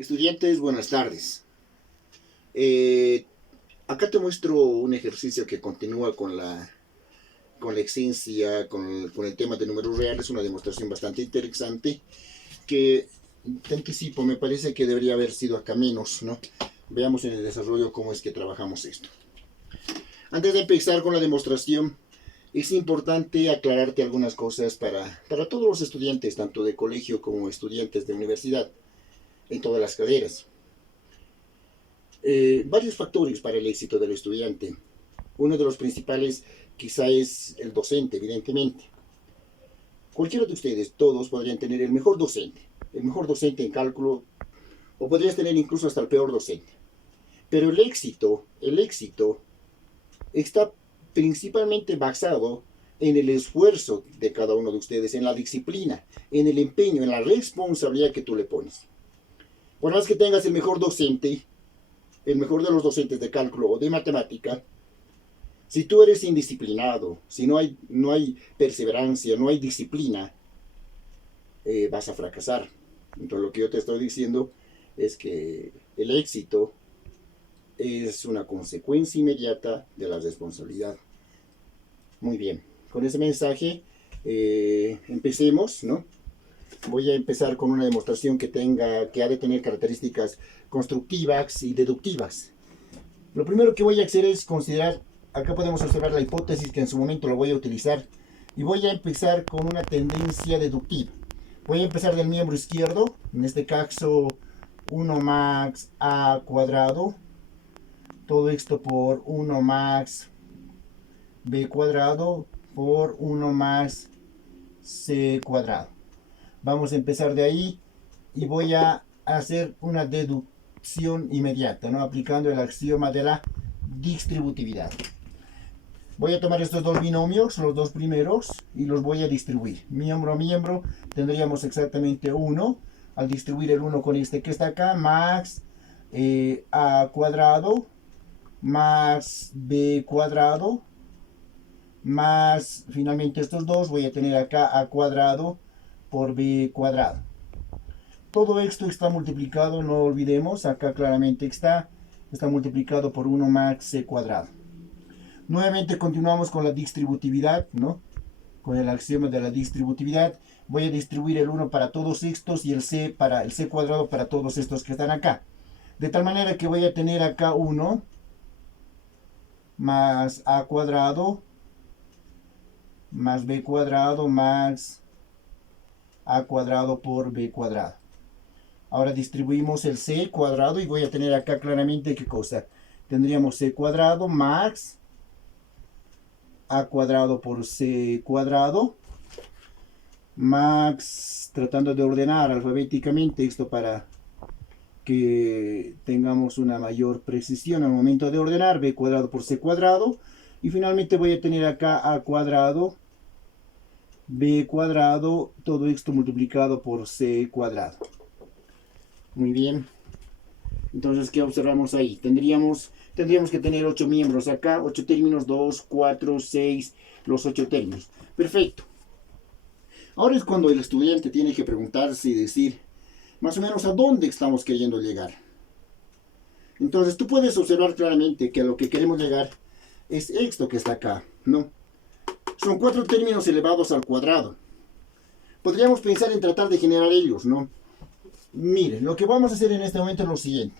Estudiantes, buenas tardes. Eh, Acá te muestro un ejercicio que continúa con la esencia, con el tema de números reales, una demostración bastante interesante que te anticipo, me parece que debería haber sido acá menos, ¿no? Veamos en el desarrollo cómo es que trabajamos esto. Antes de empezar con la demostración, es importante aclararte algunas cosas para todos los estudiantes, tanto de colegio como estudiantes de universidad, en todas las carreras. Varios factores para el éxito del estudiante. Uno de los principales quizá es el docente, evidentemente. Cualquiera de ustedes, todos podrían tener el mejor docente en cálculo, o podrías tener incluso hasta el peor docente. Pero el éxito está principalmente basado en el esfuerzo de cada uno de ustedes, en la disciplina, en el empeño, en la responsabilidad que tú le pones. Por más que tengas el mejor docente, el mejor de los docentes de cálculo o de matemática, si tú eres indisciplinado, si no hay perseverancia, no hay disciplina, vas a fracasar. Entonces lo que yo te estoy diciendo es que el éxito es una consecuencia inmediata de la responsabilidad. Muy bien, con ese mensaje empecemos, ¿no? Voy a empezar con una demostración que ha de tener características constructivas y deductivas. Lo primero que voy a hacer es considerar, acá podemos observar la hipótesis que en su momento lo voy a utilizar, y voy a empezar con una tendencia deductiva. Voy a empezar del miembro izquierdo, en este caso 1 más a cuadrado, todo esto por 1 más b cuadrado por 1 más c cuadrado. Vamos a empezar de ahí y voy a hacer una deducción inmediata, ¿no? Aplicando el axioma de la distributividad. Voy a tomar estos dos binomios, los dos primeros, y los voy a distribuir. Miembro a miembro tendríamos exactamente 1. Al distribuir el 1 con este que está acá, más a cuadrado, más b cuadrado, más finalmente estos dos, voy a tener acá a cuadrado por b cuadrado. Todo esto está multiplicado, no olvidemos, acá claramente está multiplicado por 1 más c cuadrado. Nuevamente continuamos con la distributividad, ¿no? Con el axioma de la distributividad. Voy a distribuir el 1 para todos estos y el c cuadrado para todos estos que están acá. De tal manera que voy a tener acá 1 más a cuadrado más b cuadrado más a cuadrado por b cuadrado. Ahora distribuimos el c cuadrado y voy a tener acá claramente qué cosa. Tendríamos c cuadrado más a cuadrado por c cuadrado más, tratando de ordenar alfabéticamente esto para que tengamos una mayor precisión al momento de ordenar, b cuadrado por c cuadrado, y finalmente voy a tener acá a cuadrado b cuadrado, todo esto multiplicado por c cuadrado. Muy bien. Entonces, ¿qué observamos ahí? Tendríamos que tener 8 miembros acá, 8 términos, 2, 4, 6, los 8 términos. Perfecto. Ahora es cuando el estudiante tiene que preguntarse y decir más o menos a dónde estamos queriendo llegar. Entonces, tú puedes observar claramente que a lo que queremos llegar es esto que está acá, ¿no? Son 4 términos elevados al cuadrado. Podríamos pensar en tratar de generar ellos, ¿no? Miren, lo que vamos a hacer en este momento es lo siguiente.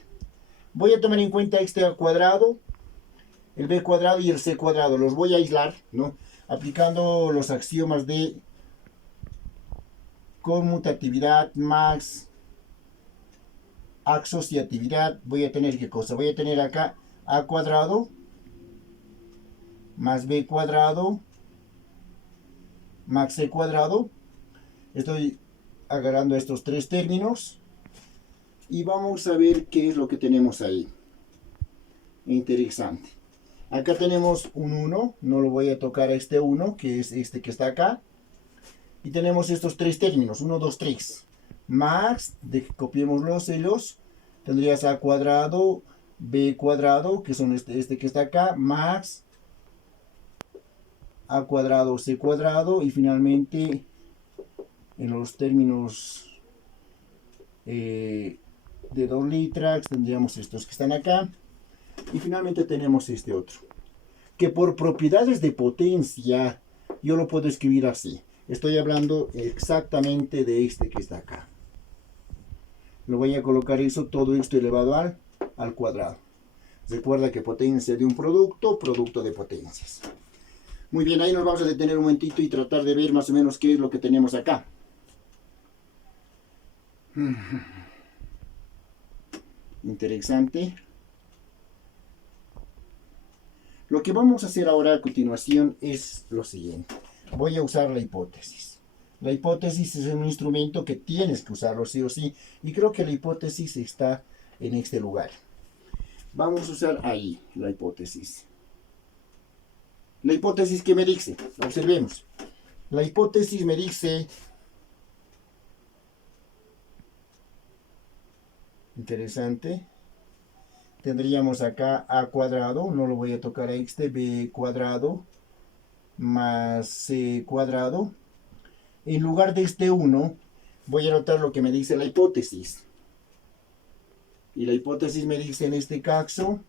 Voy a tomar en cuenta este al cuadrado, el b cuadrado y el c cuadrado. Los voy a aislar, ¿no? Aplicando los axiomas de conmutatividad más asociatividad. Voy a tener ¿qué cosa? Voy a tener acá a cuadrado más b cuadrado más c cuadrado. Estoy agarrando estos 3 términos y vamos a ver qué es lo que tenemos ahí. Interesante. Acá tenemos un 1, no lo voy a tocar a este 1, que es este que está acá. Y tenemos estos 3 términos, 1, 2, 3. Más, copiemos los celos, tendrías a cuadrado, b cuadrado, que son este que está acá, más a cuadrado, c cuadrado, y finalmente en los términos de 2 litrax, tendríamos estos que están acá. Y finalmente tenemos este otro, que por propiedades de potencia, yo lo puedo escribir así. Estoy hablando exactamente de este que está acá. Lo voy a colocar eso, todo esto elevado al cuadrado. Recuerda que potencia de un producto, producto de potencias. Muy bien, ahí nos vamos a detener un momentito y tratar de ver más o menos qué es lo que tenemos acá. Interesante. Lo que vamos a hacer ahora a continuación es lo siguiente. Voy a usar la hipótesis. La hipótesis es un instrumento que tienes que usarlo sí o sí. Y creo que la hipótesis está en este lugar. Vamos a usar ahí la hipótesis. La hipótesis que me dice, observemos. La hipótesis me dice, interesante, tendríamos acá a cuadrado, no lo voy a tocar a este, b cuadrado más c cuadrado. En lugar de este 1, voy a anotar lo que me dice la hipótesis. Y la hipótesis me dice en este caso,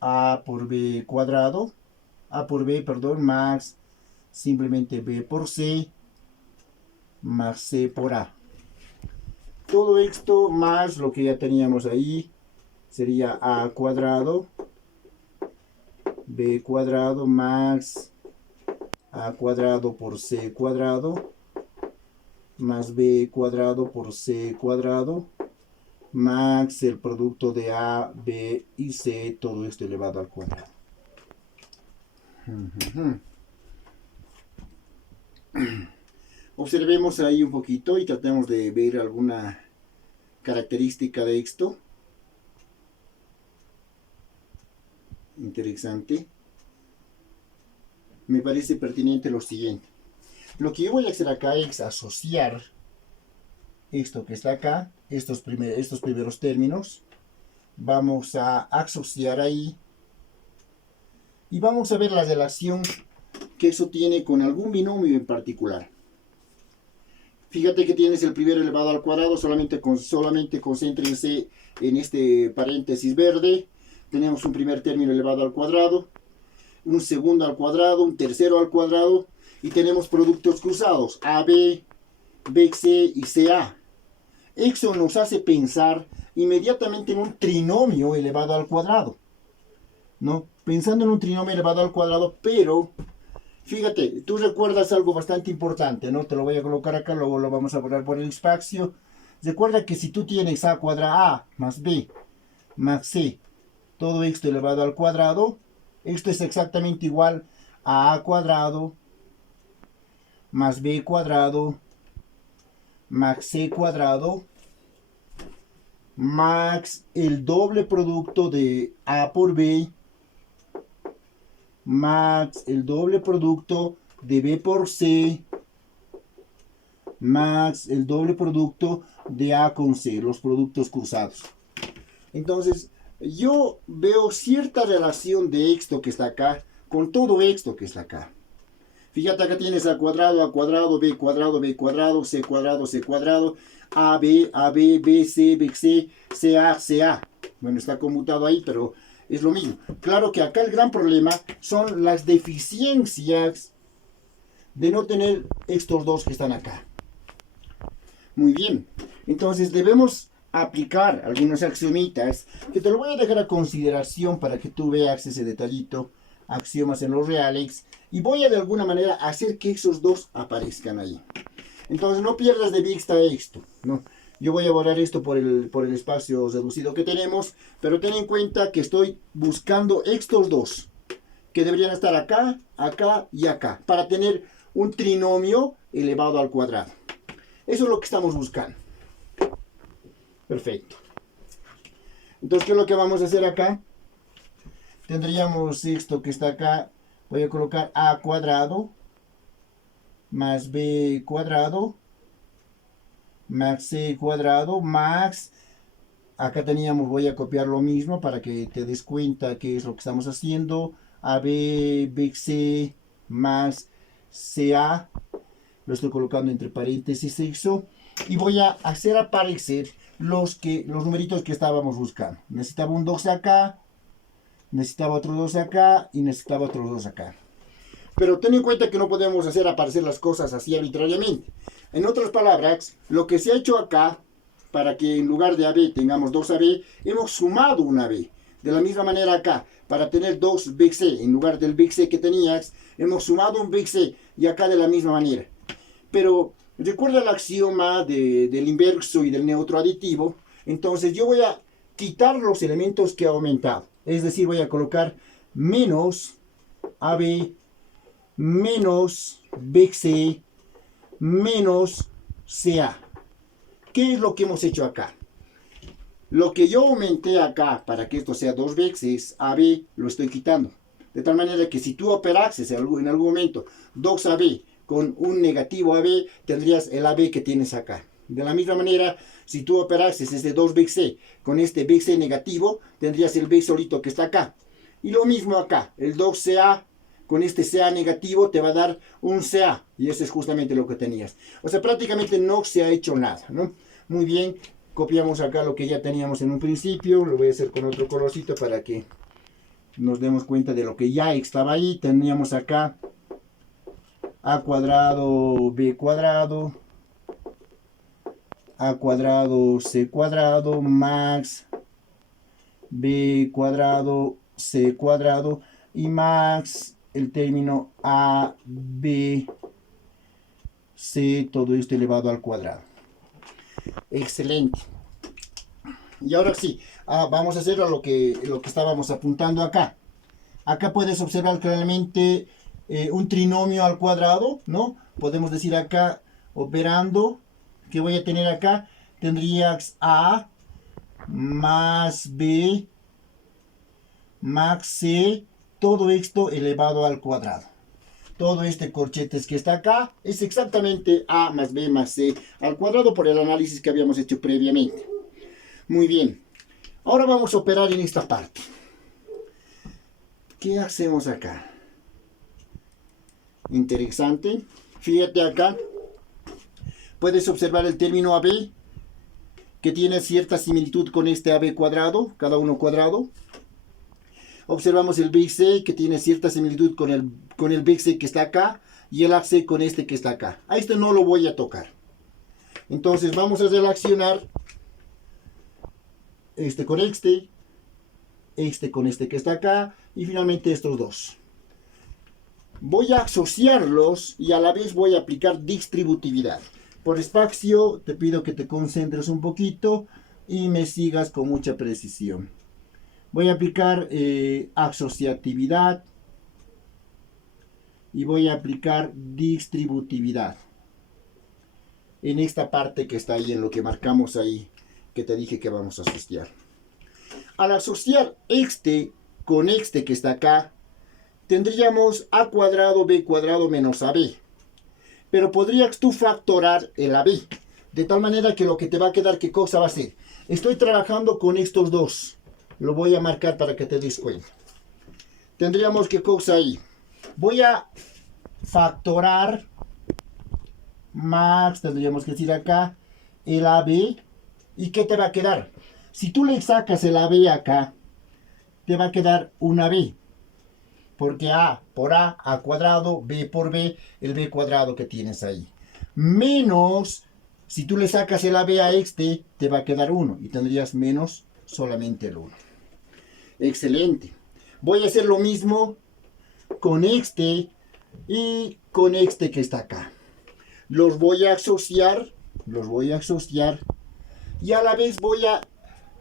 a por b cuadrado, más simplemente b por c, más c por a. Todo esto más lo que ya teníamos ahí, sería a cuadrado, b cuadrado más a cuadrado por c cuadrado, más b cuadrado por c cuadrado, más el producto de a, b y c, todo esto elevado al cuadrado. Observemos ahí un poquito y tratemos de ver alguna característica de esto. Interesante. Me parece pertinente lo siguiente. Lo que yo voy a hacer acá es asociar esto que está acá, estos primeros términos. Vamos a asociar ahí. Y vamos a ver la relación que eso tiene con algún binomio en particular. Fíjate que tienes el primero elevado al cuadrado, solamente concéntrense en este paréntesis verde. Tenemos un primer término elevado al cuadrado, un segundo al cuadrado, un tercero al cuadrado, y tenemos productos cruzados, AB, BC y CA. Eso nos hace pensar inmediatamente en un trinomio elevado al cuadrado, ¿no? Pensando en un trinomio elevado al cuadrado, pero fíjate, tú recuerdas algo bastante importante, ¿no? Te lo voy a colocar acá, luego lo vamos a borrar por el espacio. Recuerda que si tú tienes a cuadrado a más b más c, todo esto elevado al cuadrado, esto es exactamente igual a cuadrado más b cuadrado más c cuadrado más el doble producto de a por b más el doble producto de b por c más el doble producto de a con c, los productos cruzados. Entonces, yo veo cierta relación de esto que está acá con todo esto que está acá. Fíjate, acá tienes a cuadrado, b cuadrado, c cuadrado, AB, BC, BC, CA. Bueno, está conmutado ahí, pero es lo mismo. Claro que acá el gran problema son las deficiencias de no tener estos dos que están acá. Muy bien. Entonces debemos aplicar algunos axiomitas que te lo voy a dejar a consideración para que tú veas ese detallito. Axiomas en los reales. Y voy a de alguna manera hacer que esos dos aparezcan ahí. Entonces no pierdas de vista esto, ¿no? Yo voy a borrar esto por el espacio reducido que tenemos, pero ten en cuenta que estoy buscando estos dos, que deberían estar acá, acá y acá, para tener un trinomio elevado al cuadrado. Eso es lo que estamos buscando. Perfecto. Entonces, ¿qué es lo que vamos a hacer acá? Tendríamos esto que está acá, voy a colocar a cuadrado más b cuadrado más c cuadrado más, acá teníamos, voy a copiar lo mismo para que te des cuenta qué es lo que estamos haciendo, ab, bc más ca, lo estoy colocando entre paréntesis eso, y voy a hacer aparecer los numeritos que estábamos buscando. Necesitaba un 2 acá, necesitaba otro 2 acá y necesitaba otro 2 acá. Pero ten en cuenta que no podemos hacer aparecer las cosas así arbitrariamente. En otras palabras, lo que se ha hecho acá, para que en lugar de AB tengamos 2AB, hemos sumado una AB. De la misma manera acá, para tener 2 Big C, en lugar del Big C que tenías, hemos sumado un Big C, y acá de la misma manera. Pero recuerda el axioma del inverso y del neutro aditivo. Entonces yo voy a quitar los elementos que he aumentado. Es decir, voy a colocar menos AB menos BC menos CA. ¿Qué es lo que hemos hecho acá? Lo que yo aumenté acá para que esto sea 2 veces AB lo estoy quitando. De tal manera que si tú operases en algún momento 2AB con un negativo AB, tendrías el AB que tienes acá. De la misma manera, si tú operases este 2BC con este BC negativo, tendrías el B solito que está acá. Y lo mismo acá, el 2CA con este CA negativo te va a dar un CA. Y eso es justamente lo que tenías. O sea, prácticamente no se ha hecho nada, ¿no? Muy bien, copiamos acá lo que ya teníamos en un principio. Lo voy a hacer con otro colorcito para que nos demos cuenta de lo que ya estaba ahí. Teníamos acá A cuadrado, B cuadrado, A cuadrado, C cuadrado, más B cuadrado, C cuadrado y más el término A, B, C, todo esto elevado al cuadrado. Excelente. Y ahora sí, vamos a hacer lo que estábamos apuntando acá. Acá puedes observar claramente un trinomio al cuadrado, ¿no? Podemos decir acá, operando, que voy a tener acá, tendrías A más B más C, todo esto elevado al cuadrado. Todo este corchetes que está acá es exactamente A más B más C al cuadrado por el análisis que habíamos hecho previamente. Muy bien. Ahora vamos a operar en esta parte. ¿Qué hacemos acá? Interesante. Fíjate acá. Puedes observar el término AB, que tiene cierta similitud con este AB cuadrado, cada uno cuadrado. Observamos el BC, que tiene cierta similitud con el BC que está acá, y el AC con este que está acá. A este no lo voy a tocar. Entonces vamos a relacionar este con este con este que está acá, y finalmente estos dos. Voy a asociarlos y a la vez voy a aplicar distributividad. Por espacio te pido que te concentres un poquito y me sigas con mucha precisión. Voy a aplicar asociatividad y voy a aplicar distributividad en esta parte que está ahí, en lo que marcamos ahí, que te dije que vamos a asociar. Al asociar este con este que está acá, tendríamos A cuadrado B cuadrado menos AB. Pero podrías tú factorar el AB, de tal manera que lo que te va a quedar, ¿qué cosa va a ser? Estoy trabajando con estos dos. Lo voy a marcar para que te des cuenta. Tendríamos qué cosa ahí. Voy a factorar más, tendríamos que decir acá, el AB. ¿Y qué te va a quedar? Si tú le sacas el AB acá, te va a quedar una B. Porque A por A cuadrado, B por B, el B cuadrado que tienes ahí. Menos, si tú le sacas el AB a este, te va a quedar 1. Y tendrías menos solamente el 1. Excelente. Voy a hacer lo mismo con este y con este que está acá. Los voy a asociar y a la vez voy a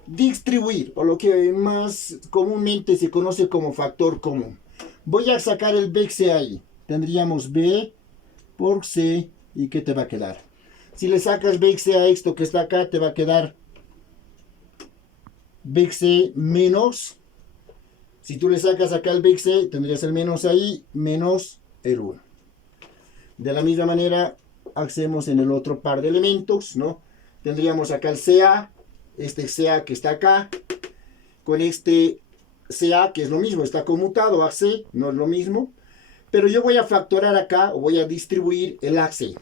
distribuir, o lo que más comúnmente se conoce como factor común. Voy a sacar el BC ahí. Tendríamos B por C. ¿Y qué te va a quedar? Si le sacas BC a esto que está acá, te va a quedar BC menos. Si tú le sacas acá el BC, tendrías el menos ahí, menos el 1. De la misma manera, hacemos en el otro par de elementos, ¿no? Tendríamos acá el CA, este CA que está acá, con este CA, que es lo mismo, está conmutado, AC, no es lo mismo. Pero yo voy a factorar acá, o voy a distribuir el AC.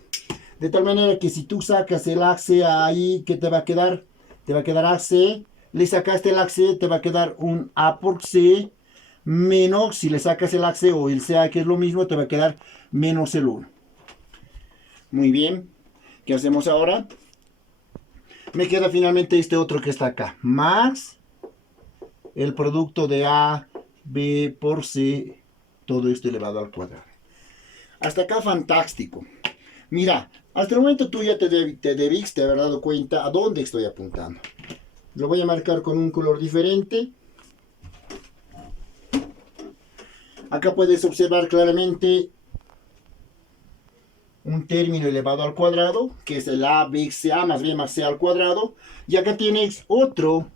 De tal manera que si tú sacas el AC ahí, ¿qué te va a quedar? te va a quedar AC, le sacaste el AC, te va a quedar un A por C, menos, si le sacas el AC o el CA, que es lo mismo, te va a quedar menos el 1. Muy bien, ¿qué hacemos ahora? Me queda finalmente este otro que está acá, más el producto de A, B por C, todo esto elevado al cuadrado. Hasta acá fantástico. Mira, hasta el momento tú ya te debiste haber dado cuenta a dónde estoy apuntando. Lo voy a marcar con un color diferente. Acá puedes observar claramente un término elevado al cuadrado, que es el A, B, C, A más B más C al cuadrado. Y acá tienes otro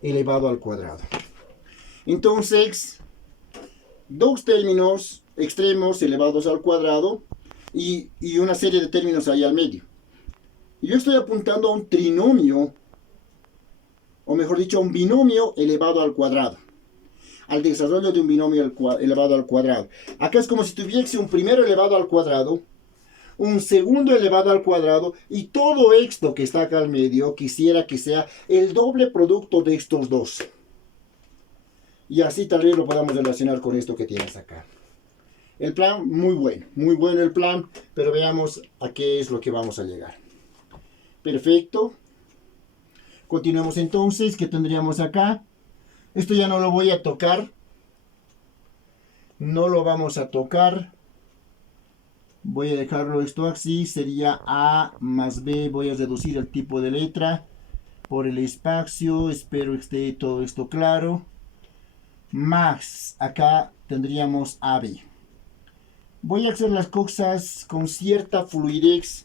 elevado al cuadrado. Entonces, dos términos extremos elevados al cuadrado y una serie de términos ahí al medio. Yo estoy apuntando a un trinomio, o mejor dicho, a un binomio elevado al cuadrado. Al desarrollo de un binomio elevado al cuadrado. Acá es como si tuviese un primero elevado al cuadrado, un segundo elevado al cuadrado, y todo esto que está acá al medio quisiera que sea el doble producto de estos dos. Y así tal vez lo podamos relacionar con esto que tienes acá. El plan, muy bueno el plan, pero veamos a qué es lo que vamos a llegar. Perfecto. Continuemos entonces, ¿qué tendríamos acá? Esto ya no lo voy a tocar. No lo vamos a tocar. Voy a dejarlo esto así. Sería A más B. Voy a reducir el tipo de letra por el espacio. Espero que esté todo esto claro. Más, acá tendríamos AB. Voy a hacer las cosas con cierta fluidez,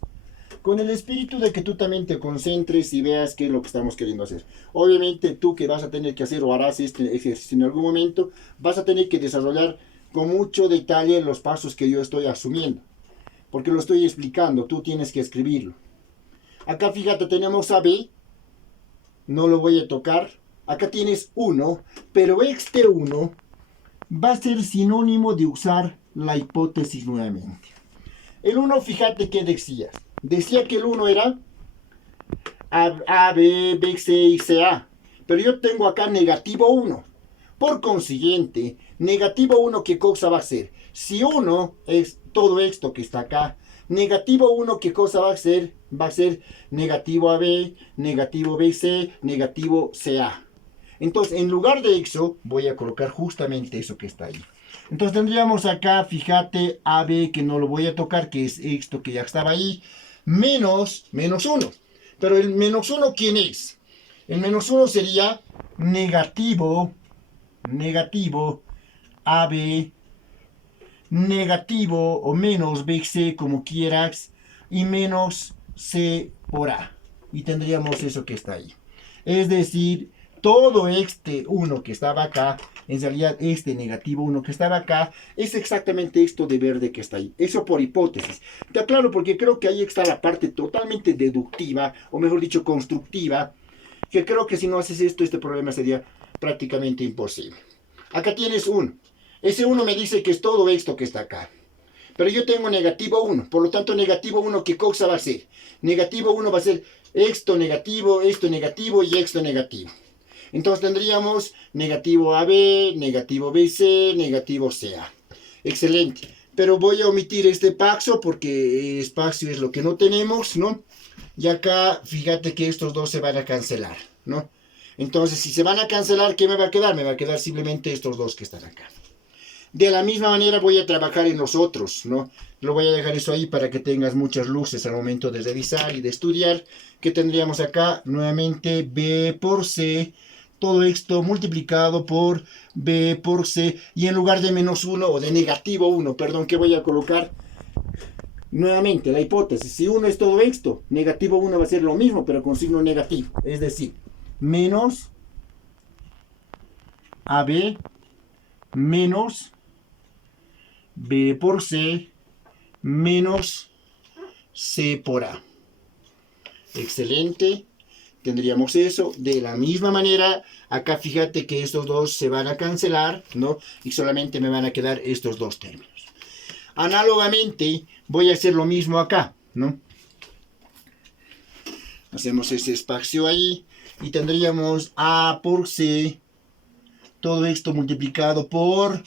con el espíritu de que tú también te concentres y veas qué es lo que estamos queriendo hacer. Obviamente tú que vas a tener que hacer o harás este ejercicio en algún momento, vas a tener que desarrollar con mucho detalle los pasos que yo estoy asumiendo. Porque lo estoy explicando, tú tienes que escribirlo. Acá fíjate, tenemos AB, no lo voy a tocar. Acá tienes 1, pero este 1 va a ser sinónimo de usar la hipótesis nuevamente. El 1, fíjate que decía. Decía que el 1 era A, B, B, C y CA. Pero yo tengo acá negativo 1. Por consiguiente, negativo 1, ¿qué cosa va a ser? Si 1 es todo esto que está acá, negativo 1, ¿qué cosa va a ser? Va a ser negativo AB, negativo BC, negativo CA. Entonces, en lugar de eso, voy a colocar justamente eso que está ahí. Entonces tendríamos acá, fíjate, AB, que no lo voy a tocar, que es esto que ya estaba ahí, menos 1. Pero el menos 1, ¿quién es? El menos 1 sería negativo AB, negativo o menos BC, como quieras, y menos C por A. Y tendríamos eso que está ahí. Es decir, todo este 1 que estaba acá, en realidad este negativo 1 que estaba acá, es exactamente esto de verde que está ahí. Eso por hipótesis. Te aclaro porque creo que ahí está la parte totalmente deductiva, o mejor dicho, constructiva, que creo que si no haces esto, este problema sería prácticamente imposible. Acá tienes 1. Ese 1 me dice que es todo esto que está acá. Pero yo tengo negativo 1. Por lo tanto, negativo 1, ¿qué cosa va a ser? Negativo 1 va a ser esto negativo y esto negativo. Entonces tendríamos negativo AB, negativo BC, negativo CA. Excelente. Pero voy a omitir este paso porque espacio es lo que no tenemos, ¿no? Y acá, fíjate que estos dos se van a cancelar, ¿no? Entonces, si se van a cancelar, ¿qué me va a quedar? Me va a quedar simplemente estos dos que están acá. De la misma manera voy a trabajar en los otros, ¿no? Lo voy a dejar eso ahí para que tengas muchas luces al momento de revisar y de estudiar. ¿Qué tendríamos acá? Nuevamente B por C. Todo esto multiplicado por B por C. Y en lugar de menos 1 o de negativo 1, perdón, ¿qué voy a colocar? Nuevamente, la hipótesis. Si 1 es todo esto, negativo 1 va a ser lo mismo, pero con signo negativo. Es decir, menos AB menos B por C menos C por A. Excelente. Tendríamos eso. De la misma manera, acá fíjate que estos dos se van a cancelar, ¿no? Y solamente me van a quedar estos dos términos. Análogamente, voy a hacer lo mismo acá, ¿no? Hacemos ese espacio ahí y tendríamos A por C, todo esto multiplicado por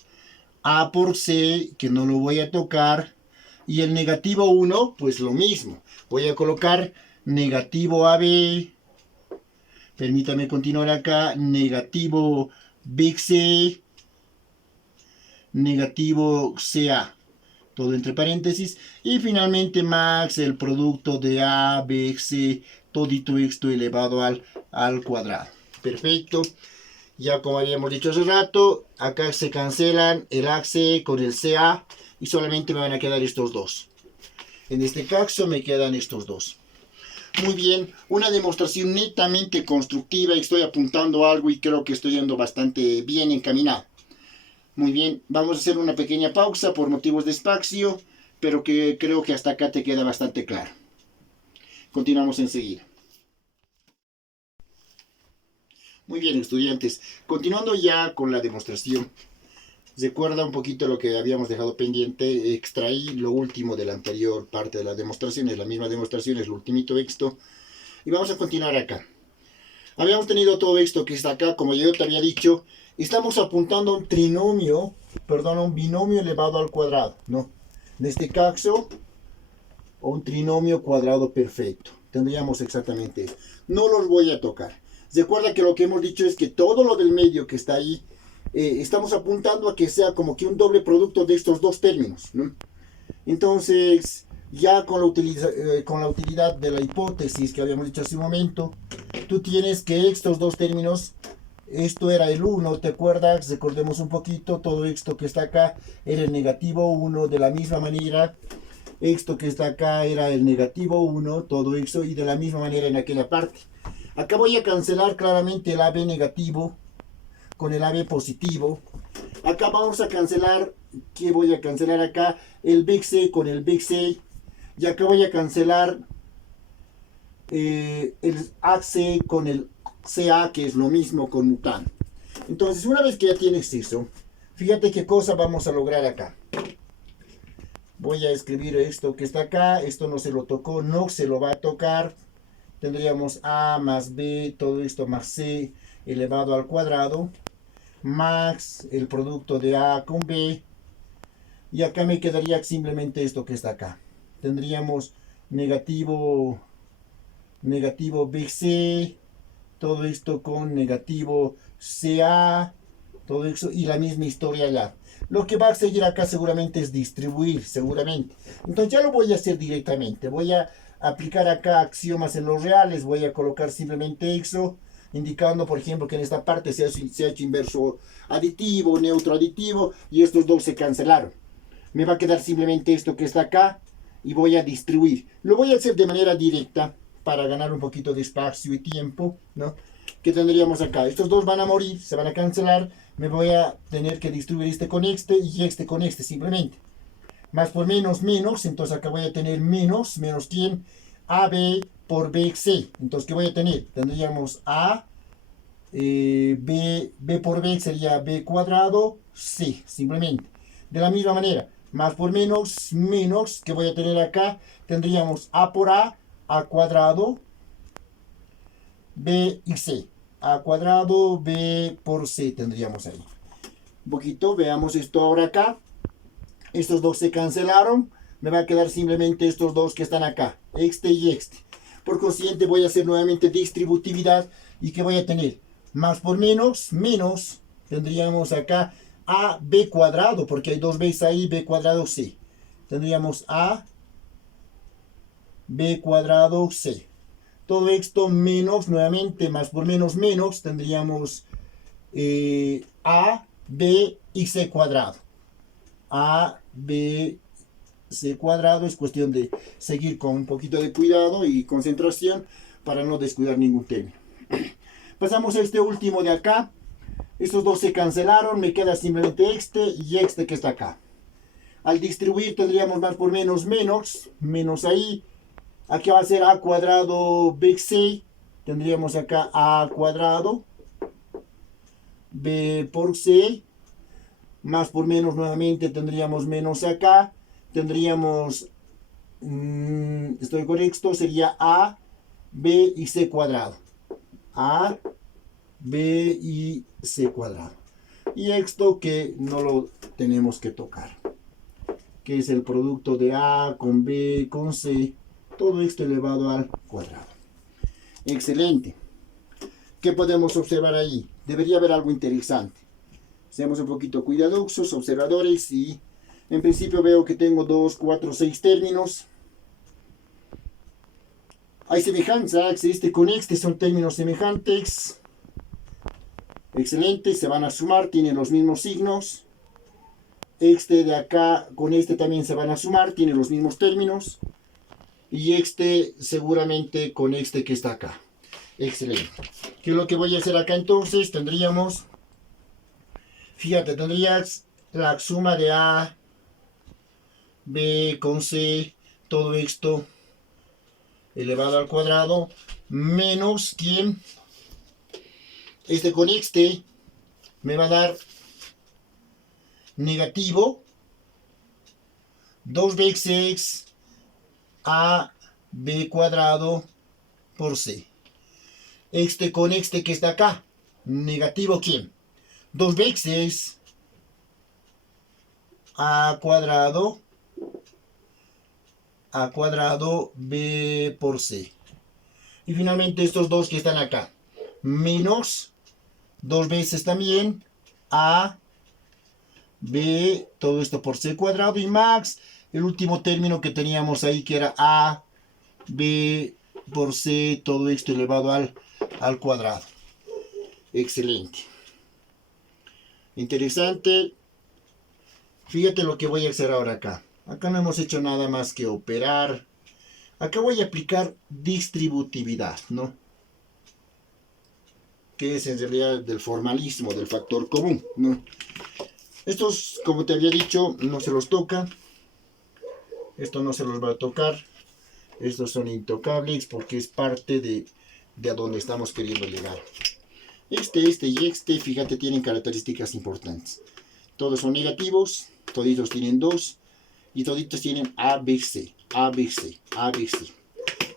A por C, que no lo voy a tocar, y el negativo 1, pues lo mismo. Voy a colocar negativo AB, permítame continuar acá, negativo BC, negativo CA, todo entre paréntesis, y finalmente max el producto de A, B, C, todito esto elevado al cuadrado. Perfecto. Ya como habíamos dicho hace rato, acá se cancelan el AC con el CA y solamente me van a quedar estos dos. En este caso me quedan estos dos. Muy bien, una demostración netamente constructiva. Estoy apuntando algo y creo que estoy yendo bastante bien encaminado. Muy bien, vamos a hacer una pequeña pausa por motivos de espacio, pero que creo que hasta acá te queda bastante claro. Continuamos enseguida. Muy bien, estudiantes. Continuando ya con la demostración. Recuerda un poquito lo que habíamos dejado pendiente. Extraí lo último de la anterior parte de la demostración. Es la misma demostración, es el ultimito esto. Y vamos a continuar acá. Habíamos tenido todo esto que está acá, como yo te había dicho. Estamos apuntando a un trinomio, perdón, a un binomio elevado al cuadrado, ¿no? En este caso, un trinomio cuadrado perfecto. Tendríamos exactamente eso. No los voy a tocar. Recuerda que lo que hemos dicho es que todo lo del medio que está ahí, estamos apuntando a que sea como que un doble producto de estos dos términos, ¿no? Entonces, ya con la utilidad de la hipótesis que habíamos dicho hace un momento, tú tienes que estos dos términos, esto era el 1, ¿te acuerdas? Recordemos un poquito, todo esto que está acá era el negativo 1, de la misma manera, esto que está acá era el negativo 1, todo eso, y de la misma manera en aquella parte. Acá voy a cancelar claramente el AB negativo con el AB positivo. Acá vamos a cancelar, ¿qué voy a cancelar acá? El Big C con el Big C. Y acá voy a cancelar el AC con el CA, que es lo mismo con mutan. Entonces, una vez que ya tienes eso, fíjate qué cosa vamos a lograr acá. Voy a escribir esto que está acá. Esto no se lo tocó, no se lo va a tocar. Tendríamos A más B, todo esto más C elevado al cuadrado, más el producto de A con B. Y acá me quedaría simplemente esto que está acá. Tendríamos negativo BC, todo esto con negativo CA, todo eso y la misma historia allá. Lo que va a seguir acá seguramente es distribuir, seguramente. Entonces ya lo voy a hacer directamente. Voy a aplicar acá axiomas en los reales. Voy a colocar simplemente eso, indicando, por ejemplo, que en esta parte se ha hecho inverso aditivo, neutro aditivo, y estos dos se cancelaron. Me va a quedar simplemente esto que está acá, y voy a distribuir. Lo voy a hacer de manera directa, para ganar un poquito de espacio y tiempo, ¿no? ¿Qué tendríamos acá? Estos dos van a morir, se van a cancelar. Me voy a tener que distribuir este con este y este con este, simplemente. Más por menos, menos. Entonces acá voy a tener menos. ¿Menos quién? AB por BC. Entonces, ¿qué voy a tener? Tendríamos A, B por B sería B cuadrado, C, simplemente. De la misma manera, más por menos, menos, ¿qué voy a tener acá? Tendríamos A por A cuadrado, B y C. A cuadrado, B por C tendríamos ahí. Un poquito, veamos esto ahora acá. Estos dos se cancelaron. Me va a quedar simplemente estos dos que están acá. Este y este. Por consiguiente voy a hacer nuevamente distributividad. ¿Y qué voy a tener? Más por menos, menos. Tendríamos acá A, B cuadrado. Porque hay dos B's ahí, B cuadrado, C. Tendríamos A, B cuadrado, C. Todo esto menos, nuevamente, más por menos, menos, tendríamos A, B y C cuadrado. A, B, C cuadrado. Es cuestión de seguir con un poquito de cuidado y concentración para no descuidar ningún término. Pasamos a este último de acá. Estos dos se cancelaron, me queda simplemente este y este que está acá. Al distribuir tendríamos más por menos, menos, menos ahí. Aquí va a ser A cuadrado Big C. Tendríamos acá A cuadrado B por C. Más por menos nuevamente tendríamos menos acá. Tendríamos, estoy correcto, sería A B y C cuadrado. A, B y C cuadrado. Y esto que no lo tenemos que tocar, que es el producto de A con B con C, todo esto elevado al cuadrado. Excelente. ¿Qué podemos observar ahí? Debería haber algo interesante. Seamos un poquito cuidadosos, observadores, y en principio veo que tengo 2, 4, 6 términos. Hay semejanza, este con este son términos semejantes. Excelente, se van a sumar, tienen los mismos signos. Este de acá con este también se van a sumar, tienen los mismos términos. Y este seguramente con este que está acá. Excelente. ¿Qué es lo que voy a hacer acá entonces? Tendríamos, fíjate, tendrías la suma de A, B con C, todo esto elevado al cuadrado, menos, ¿quién? Este con este me va a dar negativo 2 veces A, B cuadrado por C. Este con este que está acá, negativo, ¿quién? 2 veces A cuadrado B por C. Y finalmente estos dos que están acá, menos 2 veces también A, B, todo esto por C cuadrado, y más el último término que teníamos ahí, que era A, B por C, todo esto elevado al cuadrado. Excelente. Interesante. Fíjate lo que voy a hacer ahora acá. Acá no hemos hecho nada más que operar. Acá voy a aplicar distributividad, ¿no? Que es en realidad del formalismo, del factor común, ¿no? Estos, como te había dicho, no se los toca. Esto no se los va a tocar. Estos son intocables porque es parte de a donde estamos queriendo llegar. Este y este, fíjate, tienen características importantes. Todos son negativos, toditos tienen 2 y toditos tienen A, B, C, A, B, C, A, B, C.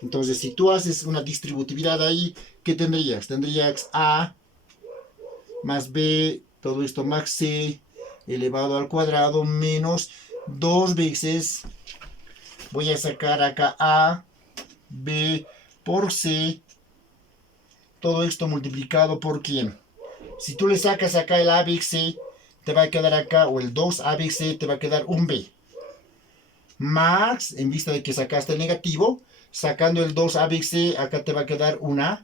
Entonces, si tú haces una distributividad ahí, ¿qué tendrías? Tendrías A más B, todo esto más C, elevado al cuadrado, menos 2 veces, voy a sacar acá A, B por C, todo esto multiplicado por ¿quién? Si tú le sacas acá el A, B, C, te va a quedar acá, o el 2 A, B, C, te va a quedar un B. Más, en vista de que sacaste el negativo, sacando el 2 A, B, C, acá te va a quedar un A.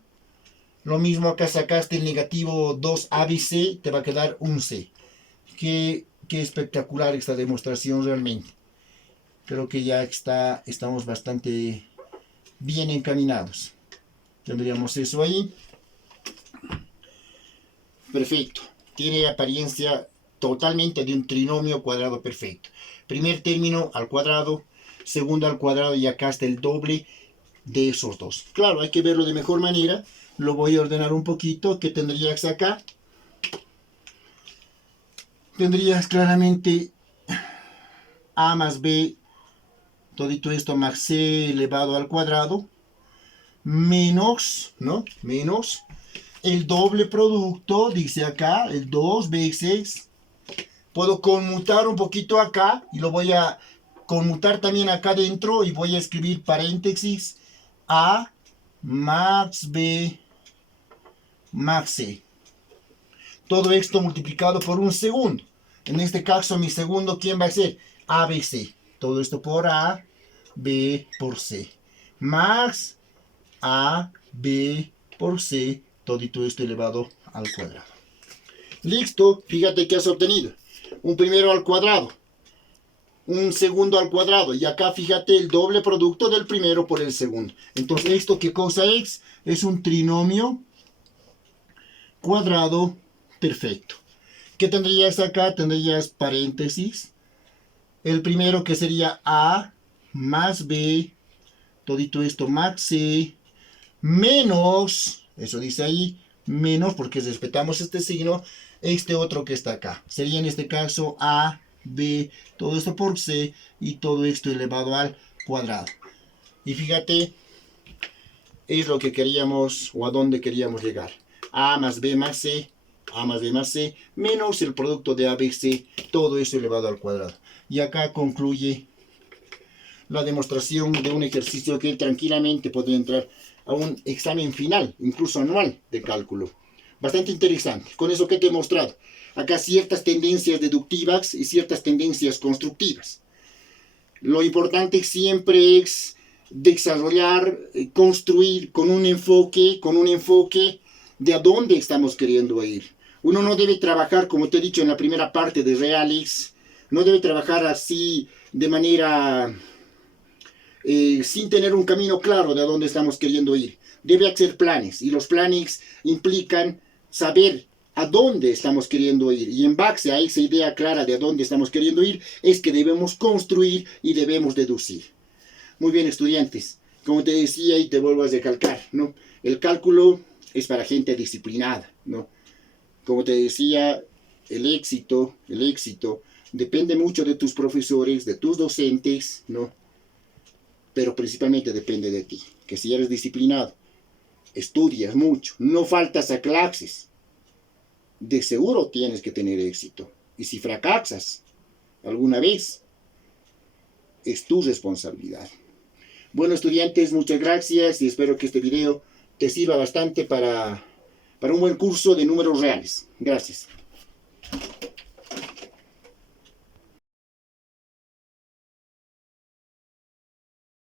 Lo mismo acá sacaste el negativo 2 A, B, C, te va a quedar un C. Qué espectacular esta demostración realmente. Creo que ya estamos bastante bien encaminados. Tendríamos eso ahí. Perfecto. Tiene apariencia totalmente de un trinomio cuadrado perfecto. Primer término al cuadrado, segundo al cuadrado, y acá está el doble de esos dos. Claro, hay que verlo de mejor manera. Lo voy a ordenar un poquito. ¿Qué tendrías acá? Tendrías claramente A más B, todito esto más C elevado al cuadrado, menos, ¿no? Menos el doble producto, dice acá, el 2 veces. Puedo conmutar un poquito acá y lo voy a conmutar también acá adentro y voy a escribir paréntesis A más B más C. Todo esto multiplicado por un segundo. En este caso, mi segundo, ¿quién va a ser? ABC. Todo esto por A, B por C. Más A, B por C. Todo esto elevado al cuadrado. Listo. Fíjate que has obtenido. Un primero al cuadrado. Un segundo al cuadrado. Y acá fíjate el doble producto del primero por el segundo. Entonces, ¿esto qué cosa es? Es un trinomio cuadrado perfecto. ¿Qué tendrías acá? Tendrías paréntesis. El primero que sería A más B, todito esto más C, menos, eso dice ahí, menos porque respetamos este signo, este otro que está acá. Sería en este caso A, B, todo esto por C y todo esto elevado al cuadrado. Y fíjate, es lo que queríamos o a dónde queríamos llegar. A más B más C, A más B más C, menos el producto de ABC, todo eso elevado al cuadrado. Y acá concluye la demostración de un ejercicio que tranquilamente podría entrar a un examen final, incluso anual de cálculo. Bastante interesante. Con eso que te he mostrado. Acá ciertas tendencias deductivas y ciertas tendencias constructivas. Lo importante siempre es desarrollar, construir con un enfoque de a dónde estamos queriendo ir. Uno no debe trabajar, como te he dicho en la primera parte de Realix, no debe trabajar así de manera sin tener un camino claro de a dónde estamos queriendo ir. Debe hacer planes y los planes implican saber a dónde estamos queriendo ir. Y en base a esa idea clara de a dónde estamos queriendo ir es que debemos construir y debemos deducir. Muy bien, estudiantes. Como te decía y te vuelvo a recalcar, ¿no? El cálculo es para gente disciplinada, ¿no? Como te decía, el éxito depende mucho de tus profesores, de tus docentes, ¿no? Pero principalmente depende de ti. Que si eres disciplinado, estudias mucho, no faltas a clases, de seguro tienes que tener éxito. Y si fracasas alguna vez, es tu responsabilidad. Bueno, estudiantes, muchas gracias y espero que este video te sirva bastante para un buen curso de números reales. Gracias.